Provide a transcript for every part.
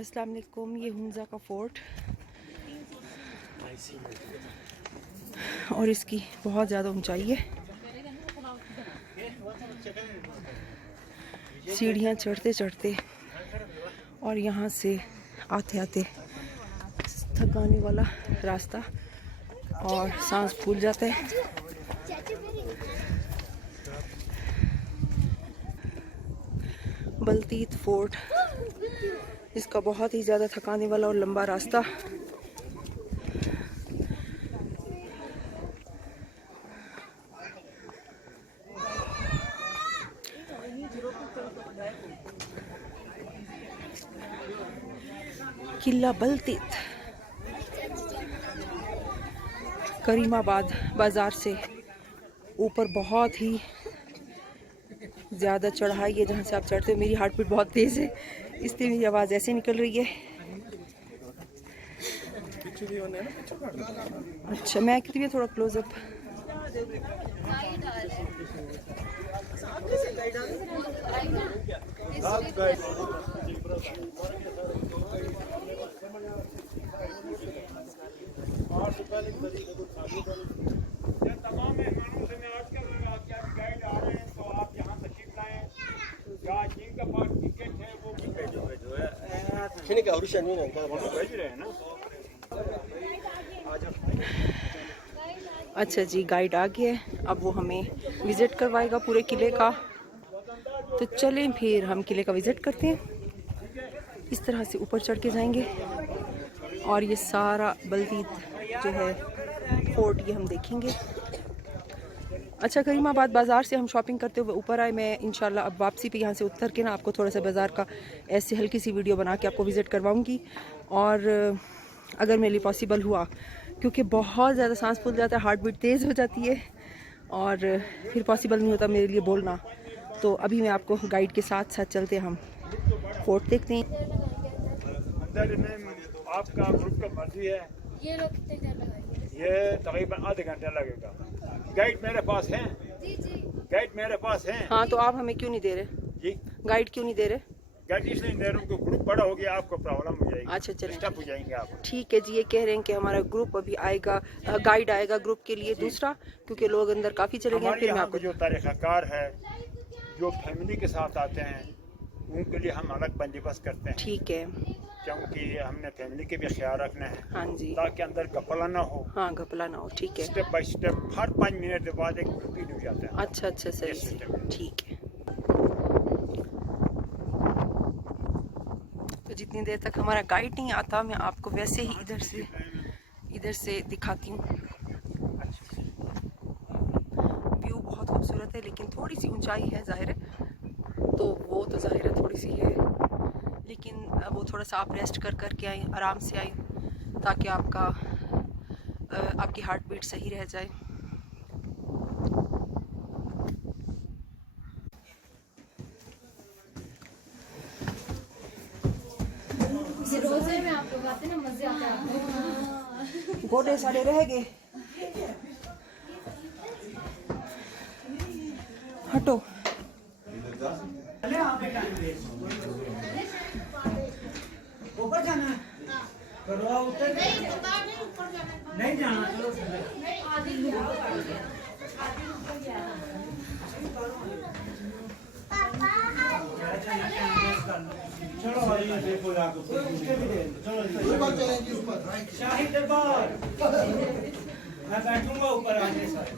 अस्सलाम वालेकुम। ये हुंजा का फोर्ट और इसकी बहुत ज़्यादा ऊंचाई है। सीढ़ियाँ चढ़ते चढ़ते और यहाँ से आते आते थकाने वाला रास्ता और सांस फूल जाता है। बलतीत फोर्ट, इसका बहुत ही ज़्यादा थकाने वाला और लंबा रास्ता। किला बलतीत करीमाबाद बाज़ार से ऊपर बहुत ही ज़्यादा चढ़ाई है जहाँ से आप चढ़ते हो। मेरी हार्ट बीट बहुत तेज़ है, इसलिए मेरी आवाज़ ऐसे निकल रही है। अच्छा, मैं कहती हूँ थोड़ा क्लोजअप। तमाम मेहमानों से मैं अर्ज करूँगा कि आप गाइड आ रहे हैं तो आप यहाँ तशरीफ लाएं। या जिनका पास टिकट है वो भेज रहे हैं ना। अच्छा जी, गाइड आ गया है, अब वो हमें विज़िट करवाएगा पूरे किले का। तो चलें फिर हम किले का विज़िट करते हैं। इस तरह से ऊपर चढ़ के जाएंगे और ये सारा बलतीत जो है फोर्ट ये हम देखेंगे। अच्छा, करीमाबाद बाज़ार से हम शॉपिंग करते हुए ऊपर आए। मैं इंशाल्लाह अब वापसी पे यहाँ से उतर के ना आपको थोड़ा सा बाज़ार का ऐसे हल्की सी वीडियो बना के आपको विज़िट करवाऊँगी। और अगर मेरे लिए पॉसिबल हुआ, क्योंकि बहुत ज़्यादा सांस फूल जाता है, हार्ट बीट तेज़ हो जाती है और फिर पॉसिबल नहीं होता मेरे लिए बोलना, तो अभी मैं आपको गाइड के साथ साथ चलते हम फोर्ट देखते हैं। अंदर में आपका ग्रुप का मर्जी है, ये तकरीबन आधे घंटे लगेगा। गाइड मेरे पास है, गाइड मेरे पास है। हाँ, तो आप हमें क्यों नहीं दे रहे जी? गाइड क्यों नहीं दे रहे? गाइड इसलिए दे रहा हूँ कि ग्रुप बड़ा हो गया, आपको प्रॉब्लम हो जाएगी। अच्छा, चलें, डिस्टर्ब हो जाएंगे आप। ठीक है जी। ये कह रहे हैं कि हमारा ग्रुप अभी आएगा, गाइड आएगा ग्रुप के लिए दूसरा, क्योंकि लोग अंदर काफ़ी चले गए। हमारे फिर मैं यहाँ आपको जो तरीक़ाकार है, जो फैमिली के साथ आते हैं उनके लिए हम अलग बंदोबस्त करते हैं। ठीक है, क्योंकि हमने फैमिली के भी ख्याल रखना है। हाँ जी, ताकि अंदर घपला ना हो। हाँ, घपला ना हो। ठीक है, step by step her 5 minute के बाद एक रूटीन हो जाता है। अच्छा अच्छा, सही से, ठीक है। तो जितनी देर तक हमारा गाइड नहीं आता, मैं आपको वैसे ही इधर से दिखाती हूँ। व्यू बहुत खूबसूरत है, लेकिन थोड़ी सी ऊंचाई है, जाहिर है, तो वो तो जाहिर है थोड़ी सी है, लेकिन वो थोड़ा सा आप रेस्ट कर के आए, आराम से आए, ताकि आपकी हार्ट बीट सही रह जाए। रोजे में आप लोग आते ना, मजे आते हैं आपको। गोडे साड़े रह गए, हटो। ऊपर जाना है, नहीं जाना, चलो शाही दरबार, मैं बैठूंगा ऊपर आने सारे।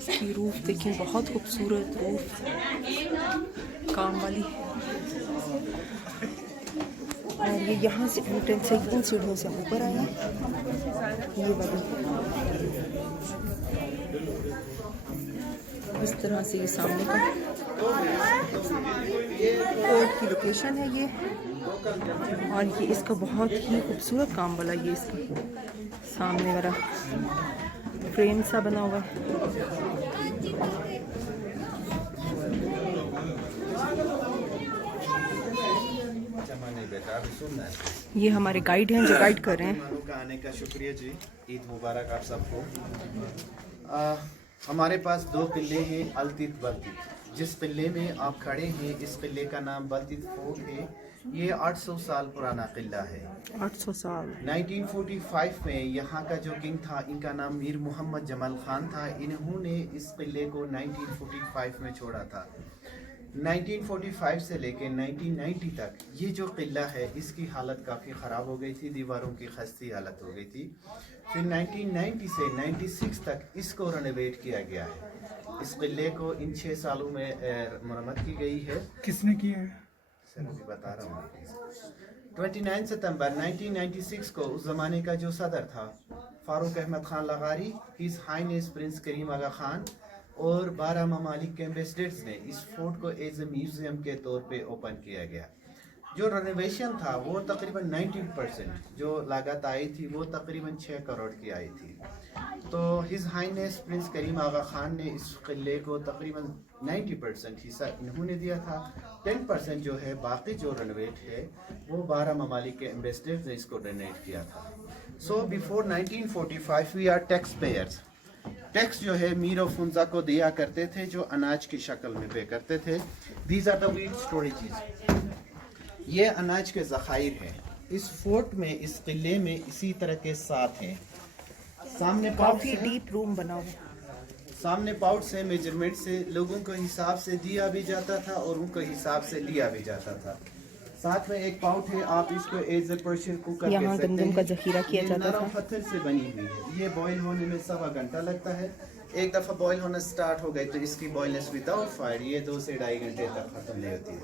इसकी रूफ देखिए, बहुत खूबसूरत रूफ, काम वाली। और ये यहाँ से एंट्रेंस है, इन सीढ़ियों से ऊपर आए हैं, ये वाली इस तरह से ये सामने का की लोकेशन है ये, और ये इसका बहुत ही खूबसूरत काम वाला, ये इसका सामने वाला फ्रेम सा बना हुआ है। ये हमारे गाइड हैं जो गाइड कर रहे हैं। मेहमानों का आने का शुक्रिया जी। ईद मुबारक आप सबको। हमारे पास दो किले हैं, अलतित बल्तित। जिस किले में आप खड़े हैं, इस किले का नाम बल्तित फोर्ट है। ये 800 साल पुराना किला है। 800 साल। 1945 में यहाँ का जो किंग था, इनका नाम मीर मोहम्मद जमाल खान था। इन्होंने इस किले को 1945 में छोड़ा था। 1945 से लेकर 1990 तक ये जो किला है, इसकी हालत काफ़ी ख़राब हो गई थी, दीवारों की खस्ती हालत हो गई थी। फिर 1990 से 96 तक इसको रेनोवेट किया गया है। इस किले को इन 6 सालों में मरम्मत की गई है। किसने किया है? सर अभी बता रहा हूँ। 29 सितंबर 1996 को उस ज़माने का जो सदर था, फारूक अहमद खान लगारी, his highness prince Karim Aga Khan और 12 ममालिक के एम्बेसडर्स ने इस फोर्ट को एज ए म्यूज़ियम के तौर पे ओपन किया गया। जो रेनोवेशन था वो तकरीबन 90%, जो लागत आई थी वो तकरीबन 6 करोड़ की आई थी। तो his highness prince Karim Aga Khan ने इस किले को तकरीबन 90% हिस्सा इन्होंने दिया था। 10% जो है बाकी जो रेनोवेट है वो 12 ममालिक के एम्बेसडर्स ने इसको रेनोवेट किया था। So before 1945 we are taxpayers. Tax जो है मीर ऑफ फुंजा को दिया करते थे, जो अनाज की शक्ल में पे करते थे। These are the wheat storages. ये अनाज के ज़खायर हैं। इस फोर्ट में, इस किले में इसी तरह के 7 हैं। सामने काफी डीप रूम बना हुआ। सामने पाउट से मेजरमेंट से लोगों को हिसाब से दिया भी जाता था और उनको हिसाब से लिया भी जाता था। साथ में एक पाउट है, आप इसको एज ए प्रेशर कुकर यहाँ गंदम का जखीरा किया जाता था। पत्थर से बनी हुई है। ये बॉईल होने में 1.25 घंटा लगता है। एक दफ़ा बॉईल होना स्टार्ट हो गई तो इसकी बॉयलनेस विदाउट फायर ये 2 से 2.5 घंटे तक खत्म नहीं होती है।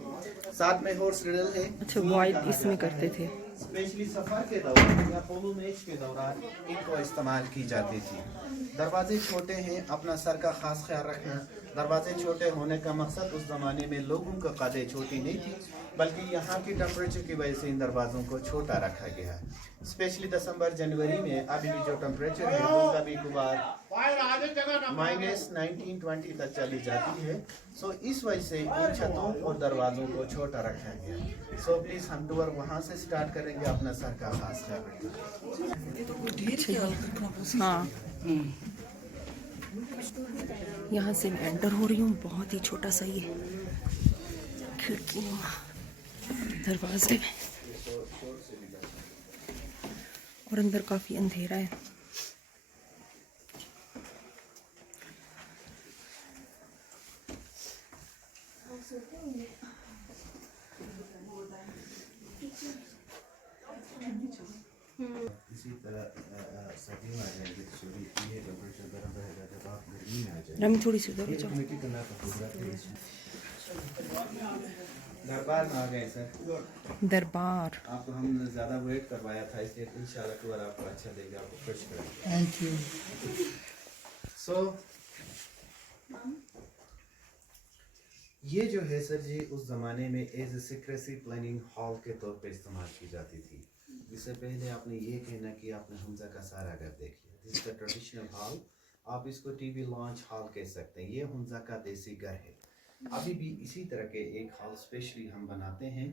साथ में हॉर्स रिडल है। अच्छा, बॉयल इसमें करते थे। स्पेशली सफर के दौरान या पोलो मैच के दौरान इनको इस्तेमाल की जाती थी। दरवाजे छोटे हैं, अपना सर का खास ख्याल रखना। दरवाजे छोटे होने का मकसद उस ज़माने में लोगों का कदें छोटी नहीं थी, बल्कि यहाँ की टेम्परेचर की वजह से इन दरवाज़ों को छोटा रखा गया है। स्पेशली दिसंबर जनवरी में अभी भी जो टेम्परेचर है वो कभी कभार -19-20 तक चली जाती है। सो इस वजह से इन छतों और दरवाज़ों को छोटा रखा गया। सो प्लीज़ हम टूर वहाँ से स्टार्ट करेंगे। अपना सर का खास ख्याल रखें। हाँ, यहाँ से मैं एंटर हो रही हूँ। बहुत ही छोटा सा ये खिड़की दरवाजे में, और अंदर काफी अंधेरा है। इसी तरह सर्दी में आ जाएगी तो ये टेम्परेचर गर्म रहेगा। जब आप गर्मी में आ जाएगी रमी थोड़ी सी उधर जाओ। कमेटी करना दरबार में आ गए सर। दरबार आपको हम ज़्यादा वेट करवाया था, इसलिए इंशाल्लाह टूर आपको अच्छा देगा, आपको खुश करेगा। Thank you. सो ये जो है सर जी उस ज़माने में as a secrecy planning hall के तौर पे इस्तेमाल की जाती थी। इससे पहले आपने ये कहना कि आपने हमजा का सारा घर देखिए। This is the traditional hall. आप इसको टीवी लॉन्च हॉल कह सकते हैं। ये हमजा का देसी घर है। अभी भी इसी तरह के एक हॉल स्पेशली हम बनाते हैं।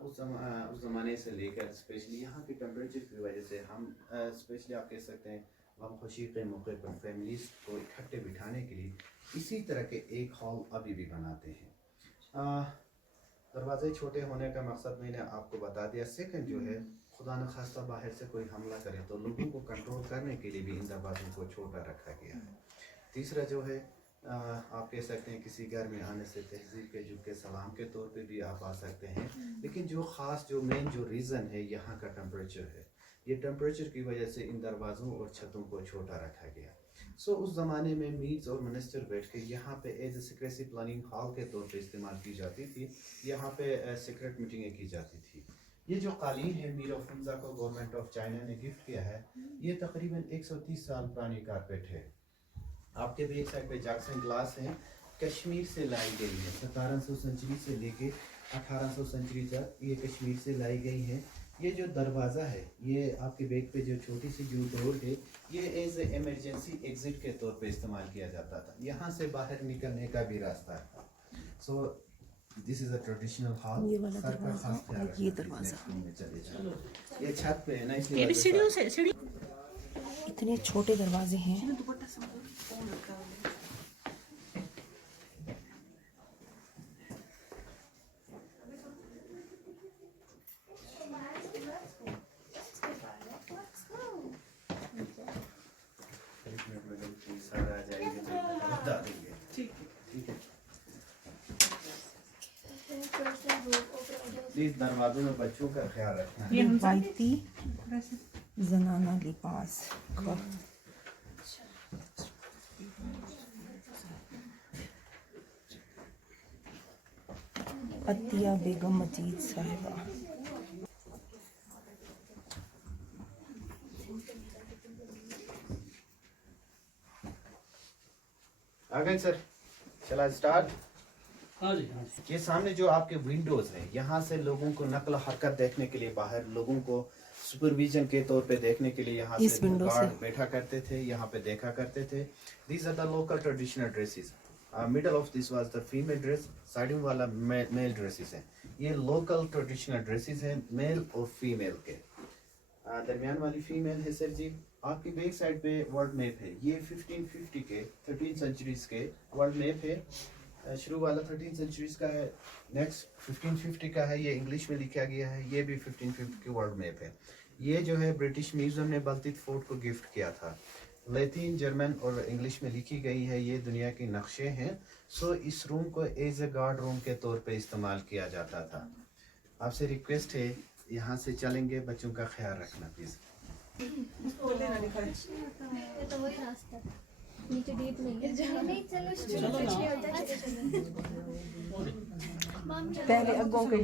उस ज़माने से लेकर स्पेशली यहाँ की टेम्परेचर की वजह से हम स्पेशली आप कह सकते हैं गम खुशी के मौके पर फैमिलीज को इकट्ठे बिठाने के लिए इसी तरह के एक हॉल अभी भी बनाते हैं। दरवाजे छोटे होने का मकसद मैंने आपको बता दिया। सेकंड जो है, खुदा न खास्ता बाहर से कोई हमला करे तो लोगों को कंट्रोल करने के लिए भी इन दरवाज़ों को छोटा रखा गया है। तीसरा जो है, आप कह सकते हैं किसी घर में आने से तहजीब के झुक के सलाम के तौर पे भी आप आ सकते हैं। लेकिन जो ख़ास जो मेन जो रीज़न है यहाँ का टेम्परेचर है। ये टेम्परेचर की वजह से इन दरवाज़ों और छतों को छोटा रखा गया। सो उस ज़माने में मीर्स और मिनिस्टर बैठ के यहाँ पे as a secrecy planning hall के तौर पे इस्तेमाल की जाती थी। यहाँ पे सीक्रेट मीटिंगें की जाती थी। ये जो कालीन है मीर ऑफ हमजा को गवर्नमेंट ऑफ चाइना ने गिफ्ट किया है। ये तकरीबन 130 साल पुरानी कारपेट है। आपके भी एक साइड पे जैक्सन ग्लास है। कश्मीर से लाई गई है। 1700 सेंचुरी से लेके 1800 सेंचुरी तक ये कश्मीर से लाई गई है। ये जो दरवाज़ा है, ये आपके बैग पे जो छोटी सी जो डोर है, ये एज ए इमरजेंसी एग्जिट के तौर पे इस्तेमाल किया जाता था। यहाँ से बाहर निकलने का भी रास्ता था। So this is a traditional hall. ये वाला दरवाज़ा और ये दरवाज़ा, ये छत पे है ना, इसलिए इतने छोटे दरवाजे हैं। प्लीज दरवाजों में बच्चों का ख्याल रखना। रिवायती जनाना लिबास का अतिया बेगम मजीद साहिबा। आ गए सर, चला स्टार्ट। हाँ जी, हाँ जी। ये सामने जो आपके विंडोज हैं, यहाँ से लोगों को नकल हरकत देखने के लिए, बाहर लोगों को सुपरविजन के तौर पे देखने के लिए यहाँ इस से विंडो गार्ड से बैठा करते थे, यहाँ पे देखा करते थे। These are the local traditional dresses. Middle of this was the female dress, siding वाला मेल ड्रेसेस हैं। ये लोकल ट्रेडिशनल ड्रेसेस हैं, मेल और फीमेल के। दरमियान वाली फीमेल है सर जी, आपकी बैक साइड पे वर्ल्ड मैप है। ये 1550 के 13 सेंचुरीज के वर्ल्ड मैप है। शुरू वाला 13 सेंचुरीज का है, नेक्स्ट 1550 का है, ये इंग्लिश में लिखा गया है। ये भी 1550 की वर्ल्ड मैप है। ये जो है ब्रिटिश म्यूजियम ने बल्तित फोर्ट को गिफ्ट किया था। लैटिन, जर्मन और इंग्लिश में लिखी गई है। ये दुनिया के नक्शे हैं। सो इस रूम को एज ए गार्ड रूम के तौर पे इस्तेमाल किया जाता था। आपसे रिक्वेस्ट है, यहाँ से चलेंगे, बच्चों का ख्याल रखना प्लीज। ये तो वही रास्ता है, नीचे डीप नहीं है। नहीं चलो पहले अगों के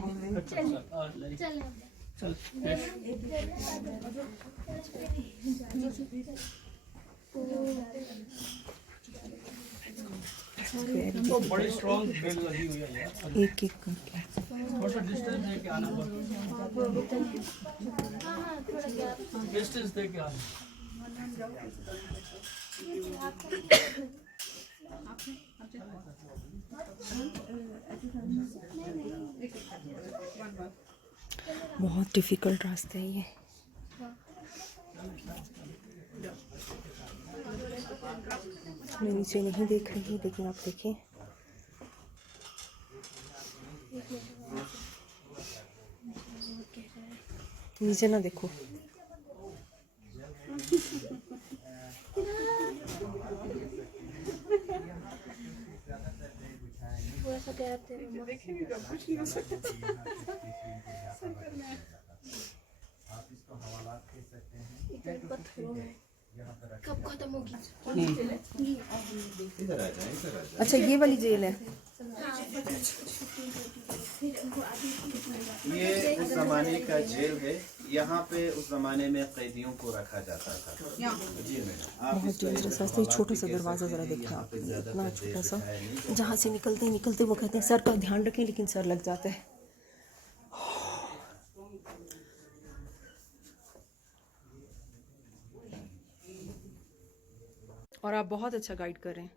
तो बड़ी स्ट्रॉन्ग बेल लगी हुई है यार। एक एक करके थोड़ा सा डिस्टेंस दे के आना पड़ता है। डिस्टेंस दे के आना। बहुत डिफिकल्ट रास्ते है ये। मैं नीचे नहीं देख रही, लेकिन आप देखें। नीचे ना देखो। वो ऐसा कहते हैं कुछ नहीं हो सकता। आप इसको हवालात कह सकते हैं। कब खत्म होगी? इधर आ जाए, इधर आ जाए। अच्छा, ये वाली जेल है। ये उस जमाने का जेल है। यहाँ पे उस जमाने में कैदियों को रखा जाता था। जी मैडम, आप बहुत डेंजरस रास्ता। ये छोटा सा दरवाज़ा ज़रा देखिए आप, इतना छोटा सा, जहाँ से निकलते निकलते वो कहते हैं सर का ध्यान रखें, लेकिन सर लग जाता है। और आप बहुत अच्छा गाइड कर रहे हैं,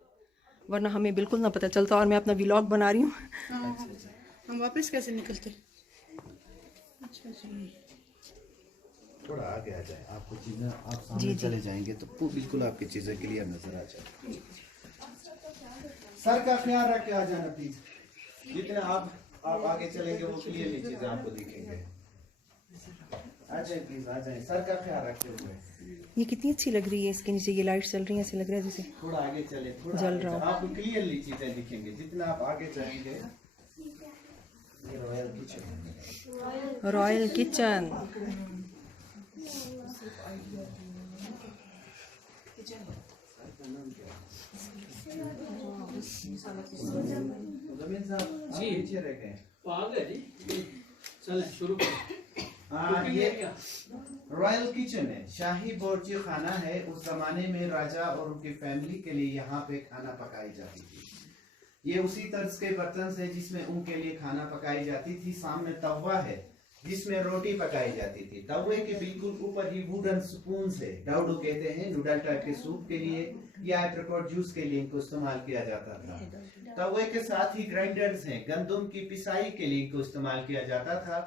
वरना हमें बिल्कुल ना पता चलता। और मैं अपना व्लॉग बना रही हूँ। हम वापस कैसे निकलते? अच्छा जी, थोड़ा आगे आ जाए, आपको चीज़ें आप सामने चले जाएंगे तो बिल्कुल आपकी चीज़ें क्लियर नजर आ जाए। सर का ख्याल रख के आ जाना प्लीज। जितना आप आगे चलेंगे वो क्लियरली चीज़ें आपको दिखेंगे। आ जाए प्लीज, आ जाए, सर का ख्याल रखते हुए। ये कितनी अच्छी लग रही है, इसके नीचे ये लाइट चल रही है, ऐसे लग रहा है जैसे थोड़ा आगे चले, थोड़ा जल आगे रहा हो। चले, आपको क्लियरली चीज़ें दिखेंगे जितना आप आगे जाएंगे। ये रॉयल किचन है। Royal kitchen. जमीन साहब जी पीछे रह गए। आगे जी, चलें शुरू करें। हाँ, ये रॉयल किचन है, शाही बावर्ची खाना है। उस जमाने में राजा और उनकी फैमिली के लिए यहाँ पे खाना पकाई जाती थी। ये उसी तर्ज के बर्तन है जिसमें उनके लिए खाना पकाई जाती थी। सामने तवा है जिसमें रोटी पकाई जाती थी। तवे के बिल्कुल ऊपर ही वुडन स्पून से, डाउडू कहते हैं, नूडल टाइप के सूप के लिए या एप्रिकॉट जूस के लिए इनको इस्तेमाल किया जाता था। तवे के साथ ही ग्राइंडर्स हैं, गंदम की पिसाई के लिए इनको इस्तेमाल किया जाता था।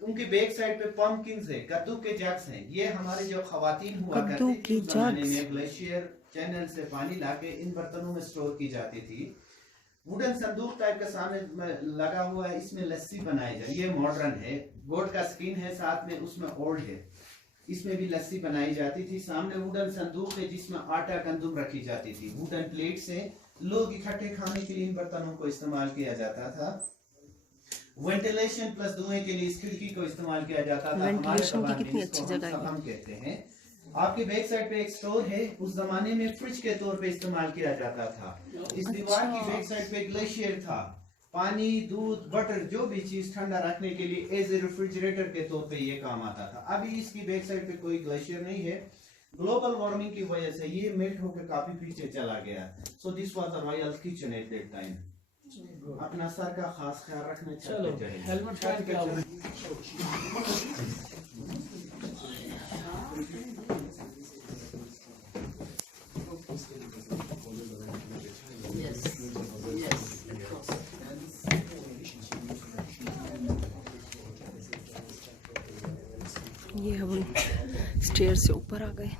उनकी बैक साइड पे पंपकिन है, कद्दू के जग्स हैं। ये हमारे जो खवातीन हुआ करती थी उस जमाने में ग्लेशियर चैनल से पानी लाके इन बर्तनों में स्टोर की जाती थी। वुडन संदूक टाइप का सामने लगा हुआ है, इसमें लस्सी बनाई जाए। ये मॉडर्न है, गोट का स्किन है, साथ में उसमें ओल्ड है, इसमें भी लस्सी बनाई जाती थी। सामने वुडन संदूक है जिसमें आटा गंदम रखी जाती थी। वुडन प्लेट से लोग इकट्ठे खाने के लिए इन बर्तनों को इस्तेमाल किया जाता था। वेंटिलेशन प्लस धुएं के लिए इस खिड़की को इस्तेमाल किया जाता था। वेंटिलेशन की कितनी अच्छी जगह है। हम कहते हैं। आपके बैक साइड पे एक स्टोर है, उस जमाने में फ्रिज के तौर पे इस्तेमाल किया जाता था। इस दीवार की बैक साइड पे ग्लेशियर था। पानी, दूध, बटर, जो भी चीज ठंडा रखने के लिए एज ए रेफ्रिजरेटर के तौर पे ये काम आता था। अभी इसकी बैक साइड पे कोई ग्लेशियर नहीं है। ग्लोबल वार्मिंग की वजह से ये मेल्ट होकर काफी पीछे चला गया। So this was the royal kitchen at that time. अपना सर का खास ख्याल रखना चाहिए। हेलमेट पहन के आओ। ये हम स्टेयर से ऊपर आ गए।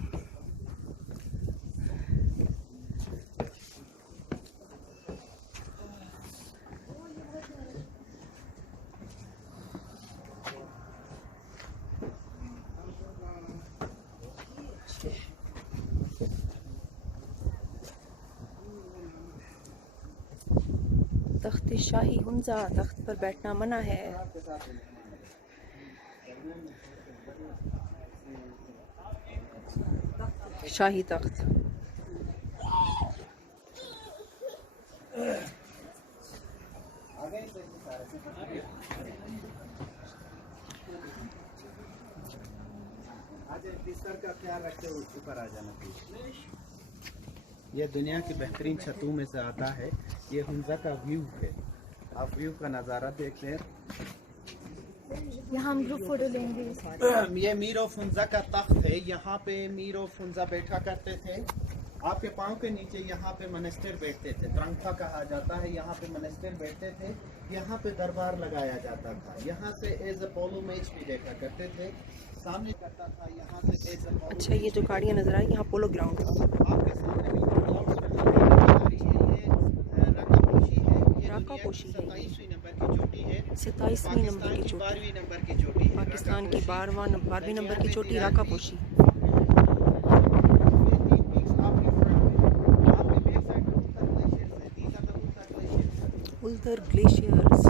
तख्त शाही हुंजा, तख्त पर बैठना मना है। शाही तख्त। बिस्तर का ख्याल रखते हुए ऊपर आ जाना प्लीज। यह दुनिया की बेहतरीन छतों में से आता है। ये हुंजा का व्यू है, आप व्यू का नज़ारा देखते हैं। यहाँ हम ग्रुप फोटो लेंगे। ये मीर ऑफ हुंजा का तख्त है। यहाँ पे मीर ऑफ हुंजा बैठा करते थे। आपके पाँव के नीचे यहाँ पे मनेस्टर बैठते थे, त्रंखा कहा जाता है। यहाँ पे मनेस्टर बैठते थे, यहाँ पे दरबार लगाया जाता था। यहाँ से एज अ पोलो मैच भी देखा करते थे। सामने करता था यहाँ से एज अ। अच्छा, ये जो गाड़ियाँ नजर आ रही है यहाँ पोलो ग्राउंड है। आपके सामने राकापोशी है। 27वीं नंबर की चोटी है। 27वीं नंबर की चोटी। 12वीं नंबर की चोटी है। पाकिस्तान की 12वीं नंबर की चोटी राकापोशी। उल्तर ग्लेशियर्स।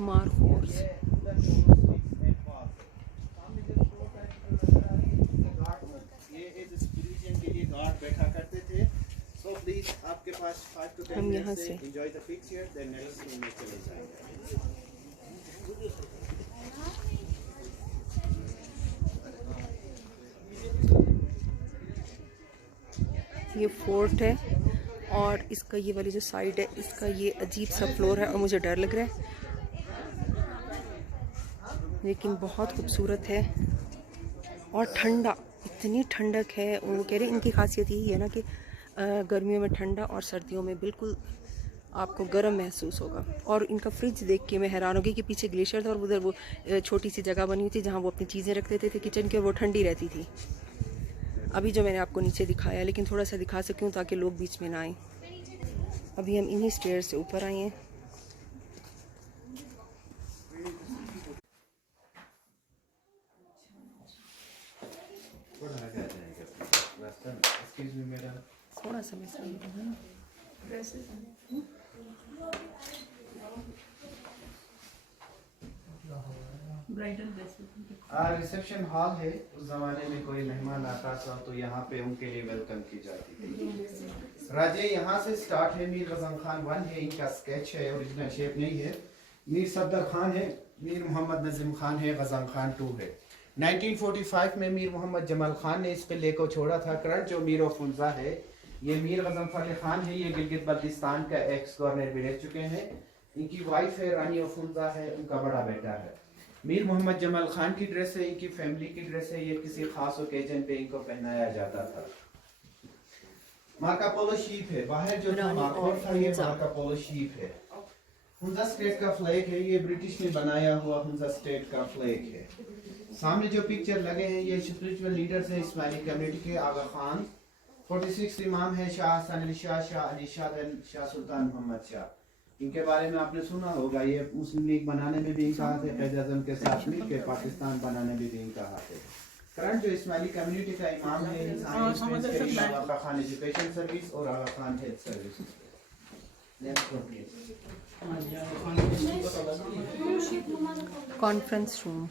मारफोर्स। बैठा करते थे। So please, आपके पास 5 to 10 हम यहाँ minutes से enjoy the picture, then next room में चले जाएंगे। ये फोर्ट है और इसका ये वाली जो साइड है, इसका ये अजीब सा फ्लोर है और मुझे डर लग रहा है, लेकिन बहुत खूबसूरत है और ठंडा, इतनी ठंडक है। वो कह रहे हैं इनकी खासियत यही है ना कि गर्मियों में ठंडा और सर्दियों में बिल्कुल आपको गर्म महसूस होगा। और इनका फ्रिज देख के मैं हैरान हो गई कि पीछे ग्लेशियर था और उधर वो छोटी सी जगह बनी हुई थी जहाँ वो अपनी चीज़ें रख देते थे किचन के, और वो ठंडी रहती थी। अभी जो मैंने आपको नीचे दिखाया, लेकिन थोड़ा सा दिखा सकूँ ताकि लोग बीच में ना आए। अभी हम इन्हीं स्टेयर से ऊपर आए हैं। थोड़ा सा रिसेप्शन हॉल है। उस जमाने में कोई मेहमान आता था तो यहाँ पे उनके लिए वेलकम की जाती थी। राजे यहाँ से स्टार्ट है। मीर रज़म खान 1 है, इनका स्केच है, ओरिजिनल शेप नहीं है। मीर सफदर खान है, मीर मोहम्मद नजीम खान है, गजम खान 2 है। 1945 में मीर मोहम्मद जमाल खान ने इस किले को छोड़ा था। करंट जो मीर फुंजा है, ये मीर गजम फली खान है, ये गिलगित बल्तिस्तान का एक्स गवर्नर भी रह चुके हैं। इनकी वाइफ है रानी फुंजा है, उनका बड़ा बेटा है। मीर मोहम्मद जमाल खान की ड्रेस है, इनकी फैमिली की ड्रेस है, ये किसी खास ओकेजन पे इनको पहनाया जाता था। मार्का पोलो शीप है, बाहर जो मार्कोट था ये मार्का पोलो शीप है। हुंजा स्टेट का फ्लैग है, ये ब्रिटिश ने बनाया हुआ हुंजा स्टेट का फ्लैग है। सामने जो पिक्चर लगे हैं ये स्पिरिचुअल लीडर्स हैं इस्लामिक कम्युनिटी के। आगा खान 46 इमाम है, शाह हसन अली शाह, शाह अली शाह, शाह सुल्तान मोहम्मद शाह। इनके बारे में आपने सुना होगा, ये मुस्लिम लीग बनाने में भी इनका हाथ है, क़ायद आज़म के साथ मिलकर पाकिस्तान बनाने में भी इनका हाथ है। करंट जो इस्लामी कम्युनिटी का इमाम है, आगा खान एजुकेशन सर्विस और Aga Khan health service. Conference room.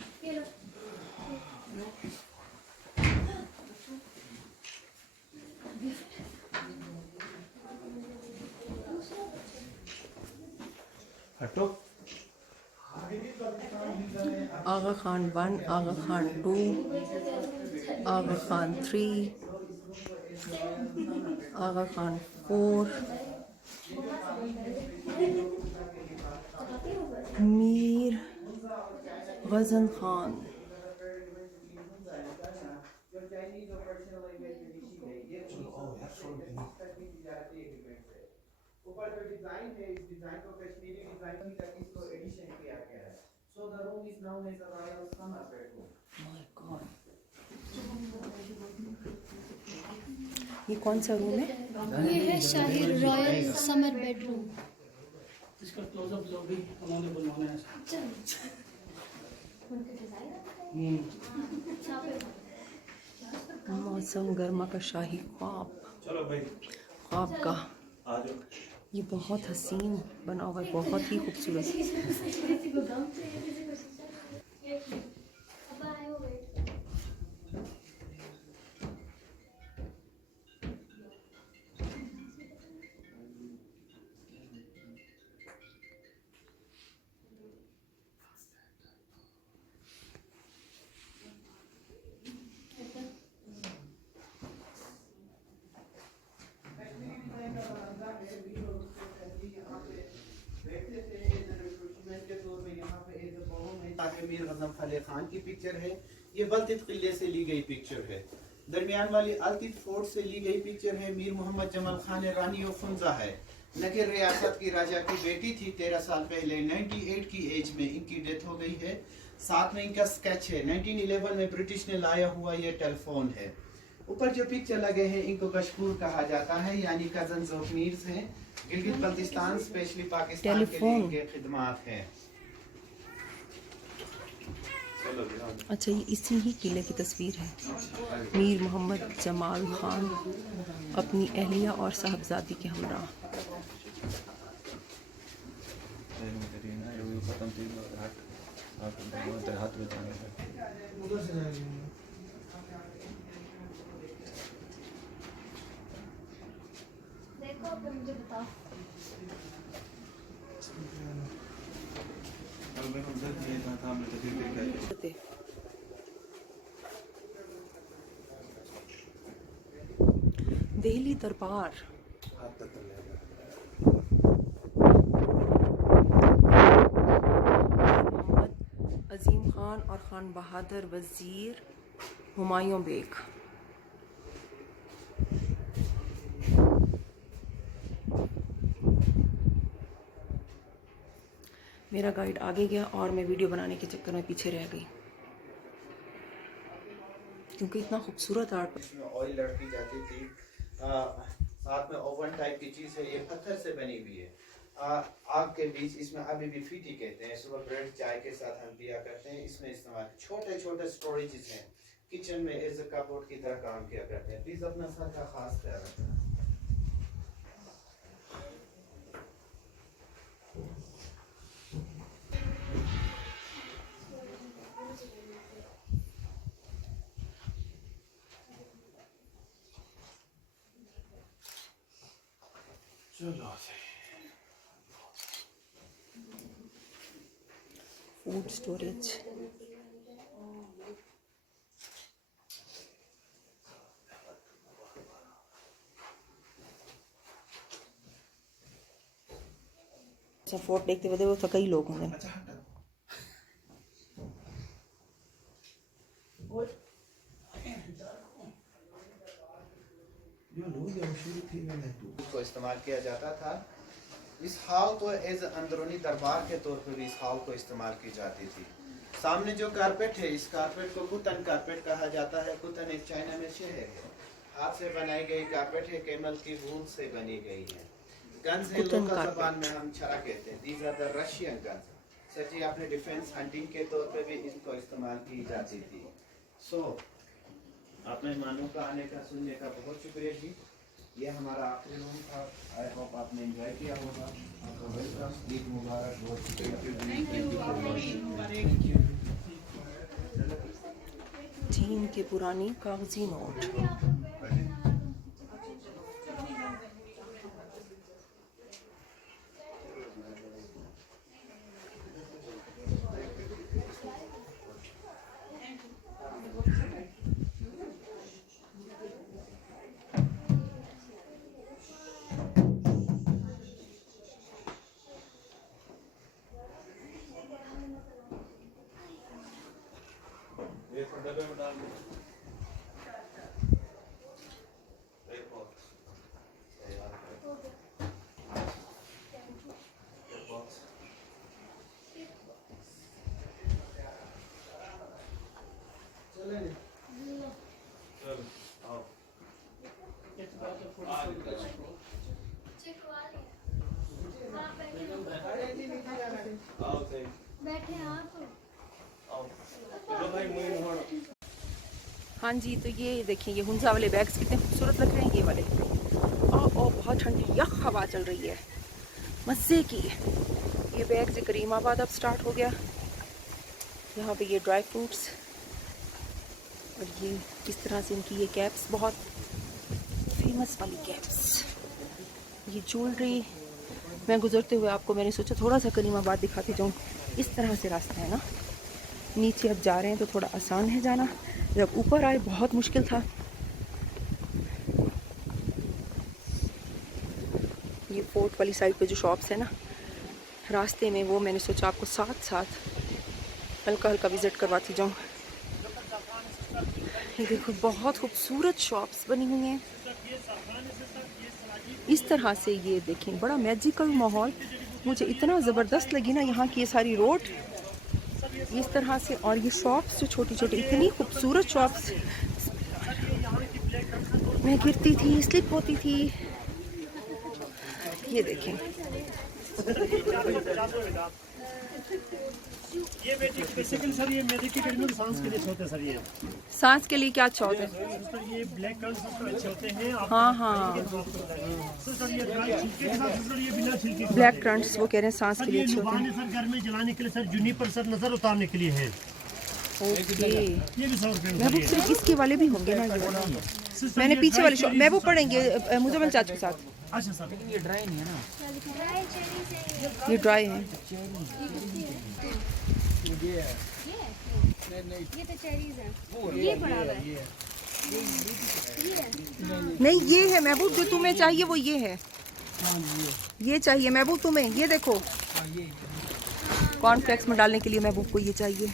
हटो। आगा खान 1, आगा खान 2, आगा खान 3, आगा खान 4, मीर गजन खान। ऊपर जो डिजाइन है, इस डिजाइन को कश्मीरी डिजाइन तक इसको एडिशन किया गया है। So the room is known as a royal summer bedroom. My god, ये कौन सा रूम है? ये है शाही रॉयल समर बेडरूम। इसका क्लोजअप जो भी उन्होंने बनवाना है। मौसम गर्मा का शाही ख्वाब। चलो भाई ख्वाब का आ जाओ। ये बहुत हसीन बना हुआ है, बहुत ही खूबसूरत। किसी को गम चाहिए, किसी को शीशा। अब आए हो वेट। मीर गजम फली खान की पिक्चर है, ये बल्तित किले से ली गई पिक्चर है। दरमियान वाली अल्तित फोर्ट से ली गई पिक्चर है। मीर मोहम्मद जमाल खान रानी फुंजा है, नगर रियासत की राजा की बेटी थी। 13 साल पहले 98 की एज में इनकी डेथ हो गई है। साथ में इनका स्केच है। 1911 में ब्रिटिश ने लाया हुआ ये टेलीफोन है। ऊपर जो पिक्चर लगे हैं इनको कशकूर कहा जाता है, यानी कजन्स ऑफ मीर्स हैं। गिलगित बल्तिस्तान स्पेशली पाकिस्तान के लिए इनके खिदमात हैं। अच्छा, ये इसी ही किले की तस्वीर है। मीर मोहम्मद जमाल खान अपनी अहलिया और साहबजादी के हमरा। देखो अब मुझे बताओ। दिल्ली दरबार। मोहम्मद अजीम खान और खान बहादुर वजीर हुमायूं बेग। मेरा गाइड आगे गया और मैं वीडियो बनाने के चक्कर में पीछे रह गई, क्योंकि इतना खूबसूरत आर्ट। इसमें ऑयल रखी जाती थी। साथ में ओवन टाइप की चीज़ है, ये पत्थर से बनी हुई है। आग के बीच इसमें अभी भी फीटी कहते हैं। सुबह ब्रेड चाय के साथ हम पिया करते हैं। इसमें इस्तेमाल छोटे छोटे स्टोरेजेस हैं। किचन में एज अ कपबोर्ड की तरह काम किया करते हैं। प्लीज़ अपना सर का खास ख्याल रखना। Food storage. अच्छा, फोर्ट देखते हुए वो तो कई लोग होंगे। को इस्तेमाल किया जाता था। इस हॉल को एज अंदरूनी दरबार के तौर पर भी इस हॉल को इस्तेमाल की जाती थी। सामने जो कारपेट है, इस कारपेट को कुतन कारपेट कहा जाता है। कुतन एक चाइना में शहर है, हाथ से बनाई गई कारपेट है, कैमल की वूल से बनी गई है। गन्स है, लोकल ज़बान में हम छरा कहते हैं। These are the Russian guns. Sir ji, आपने डिफेंस हंटिंग के तौर पे भी इसको इस्तेमाल की जाती थी। सो आप मेहमानों का आने का सुनने का बहुत शुक्रिया जी। ये हमारा आखिरी रूम था। आई होप आपने एंजॉय किया होगा। आपको वेलकम, ईद मुबारक। बहुत शुक्रिया। चीन के पुरानी कागजी नोट। बैठे आप। हाँ जी, तो ये देखिए, ये हुंजा वाले बैग्स कितने खूबसूरत लग रहे हैं। ये वाले और बहुत ठंडी यख हवा चल रही है, मज़े की। ये बैग से करीमाबाद अब स्टार्ट हो गया। यहाँ पे ये ड्राई फ्रूट्स और ये इस तरह से इनकी ये कैप्स, बहुत फेमस वाली कैप्स। ये ज्वेलरी मैं गुजरते हुए आपको मैंने सोचा थोड़ा सा करीमाबाद दिखाती जाऊँ। इस तरह से रास्ता है ना, नीचे अब जा रहे हैं तो थोड़ा आसान है जाना, जब ऊपर आए बहुत मुश्किल था। ये फोर्ट वाली साइड पे जो शॉप्स है ना रास्ते में, वो मैंने सोचा आपको साथ साथ हल्का हल्का विज़िट करवाती जाऊँ। ये देखो, बहुत खूबसूरत शॉप्स बनी हुई हैं इस तरह से। ये देखें, बड़ा मैजिकल माहौल मुझे इतना ज़बरदस्त लगी ना यहाँ की ये सारी रोड इस तरह से। और ये शॉप्स जो छोटी छोटी, इतनी खूबसूरत शॉप्स। मैं गिरती थी, स्लिप होती थी। ये देखें, ये बेसिकली सर ये मेडिकेटेड में सांस के लिए अच्छे होते हैं सर। ये सांस के लिए क्या अच्छा होता है? सर ये ब्लैक कर्ल सबसे अच्छे होते हैं। हाँ हाँ, सर ये ड्राई छिलके के साथ सर ये बिना छिलके के। ब्लैक करंट्स वो कह रहे हैं सांस के लिए अच्छे होते हैं। सर घर में जलाने के लिए सर, जूनिपर सर नजर उतारने के लिए है। ओके, ये भी 100 रुपए में। महबूब सिर्फ इसके वाले भी होंगे ना? ये मैंने पीछे वाले शॉप महबूब पढ़ेंगे मुजम्मल चाचू के साथ। अच्छा सर, ये ड्राई नहीं है ना, ये ड्राई है। ये तो चेरीज है। ये बड़ा है। नहीं, ये है महबूब जो तुम्हें चाहिए, वो ये है। ये चाहिए महबूब तुम्हें, ये देखो कॉर्नफ्लेक्स में डालने के लिए महबूब को ये चाहिए।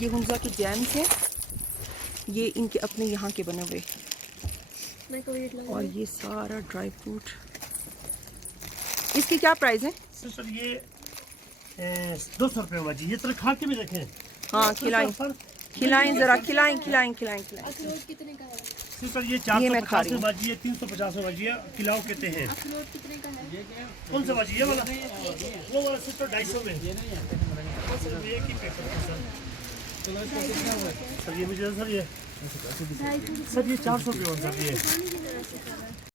ये हुंजा के जैम्स हैं, ये इनके अपने यहाँ के बने हुए। और ये सारा ड्राई फ्रूट। इसकी क्या प्राइस है? सर ये 200 रुपए हुआ जी। ये तरह खा के भी देखें। हाँ, खिलाएं खिलाएं जरा, खिलाएं खिलाएं खिलाएं खिलाएं। अखरोट कितने का है? सर ये ये मैं खा 450 रही में हूँ। बाजी है, 350 में बाजी है, खिलाओ कहते हैं। अखरोट कितने का है? कौन सा बाजी? ये वाला, वो वाला सिर्फ 250 में। सर ये की पैक करते सर। सर ये मुझे सर ये 400 रुपये सर ये।